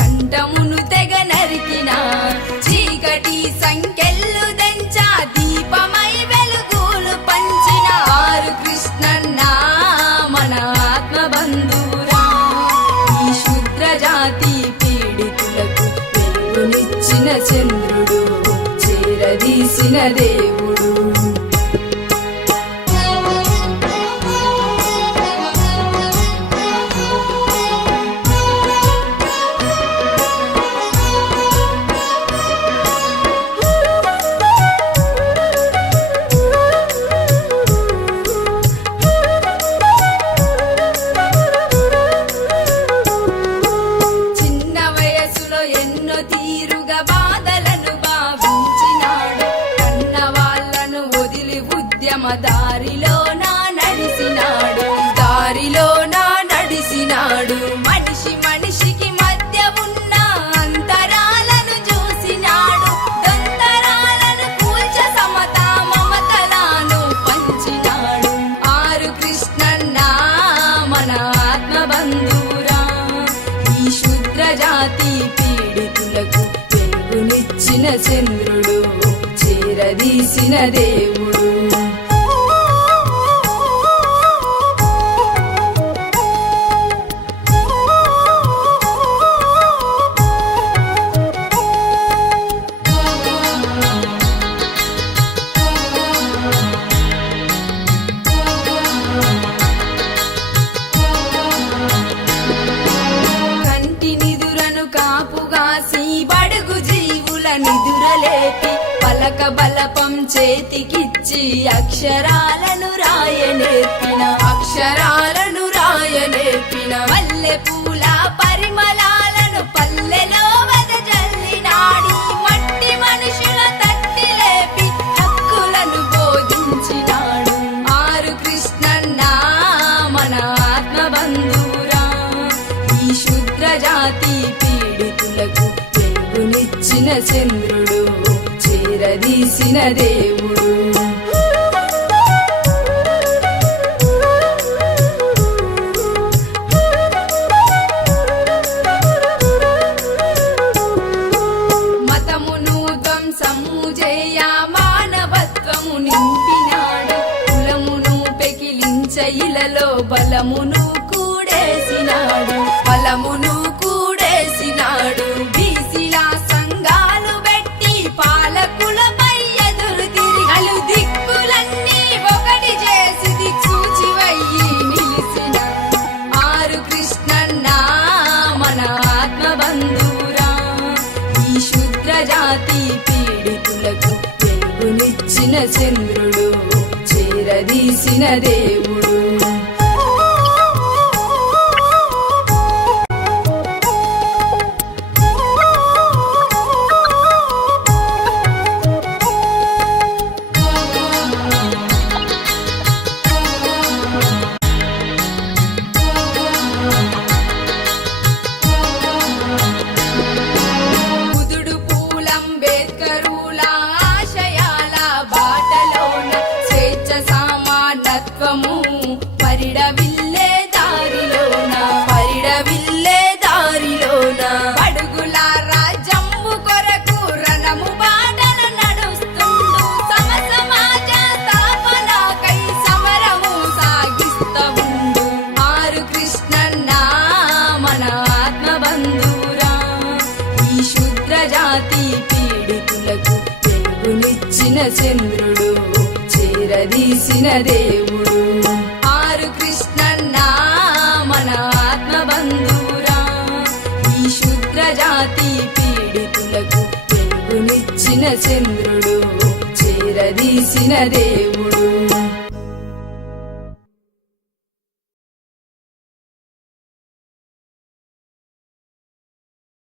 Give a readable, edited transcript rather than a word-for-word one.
కంఠమును తెగ నరికిన చీకటి సంకెళ్ళు దెంచా దీపమై వెలుగులు పంచిన ఆరు కృష్ణన్న మన ఆత్మబంధురా. ఈ శూద్ర జాతి పీడితులకు వెలుగునిచ్చిన చంద్రుడు, చేరదీసిన దేవుడు. తీరుగా బాధలను భావించినాడు, కన్న వాళ్ళను వదిలి ఉద్యమ దారిలోనా నడిసినాడు. మనిషి మనిషికి మధ్య ఉన్న అంతరాలను చూసినాడు, దొంతరాలను కూల్చ సమతా మమతలను పంచినాడు. ఆరు కృష్ణన్న మన ఆత్మబంధురా. ఈ శూద్ర జాతి పీడితులకు వెలుగునిచ్చిన చంద్రుడు, చేరదీసిన దేవుడు. కాపుగాసి బడుగు జీవుల నిదురలేపి పలక బలపం చేతికిచ్చి అక్షరాలను రాయనేర్పిన మల్లె పూల పరిమళాలను పల్లెలో వదజల్లినాడి. మట్టి మనుషుల తట్టి లేపి హక్కులను బోధించినాడు. ఆరు కృష్ణన్న మన ఆత్మబంధురా. ఈ శూద్ర జాతి పీడితులకు వెలుగునిచ్చిన చంద్రుడు, చేరదీసిన దేవుడు. మతమును ధ్వంసము చేయ మానవత్వము నింపినాడు, కులమును పెకిలించ ఇలలో బలమును కూడేసినాడు. బీసీలా సంఘాలు పెట్టి పాలకులపై ఎదురు తిరిగి దిక్కులన్నీ ఒకటి చేసి దిక్సూచివయ్యి నిలిసిన ఆరు కృష్ణన్న మన ఆత్మబంధురా. ఈ శూద్ర జాతి పీడితులకు వెలుగునిచ్చిన చంద్రుడు, చేరదీసిన దేవుడు. పరిడవిల్లే దారిలోన బడుగుల రాజ్యము కొరకు రణము బాటన నడుస్తుండు. సమాజ స్థాపనకై సమరము సాగిస్తూ ఉండు. ఆరు కృష్ణన్న మన ఆత్మబంధురా. ఈ శూద్ర జాతి పీడితులకు వెలుగునిచ్చిన చంద్రుడు, చేరదీసిన దేవుడు. ఆరు కృష్ణన్న మన ఆత్మబంధురా. ఈ శూద్ర జాతి పీడితులకు వెలుగునిచ్చిన చంద్రుడు, చేరదీసిన దేవుడు.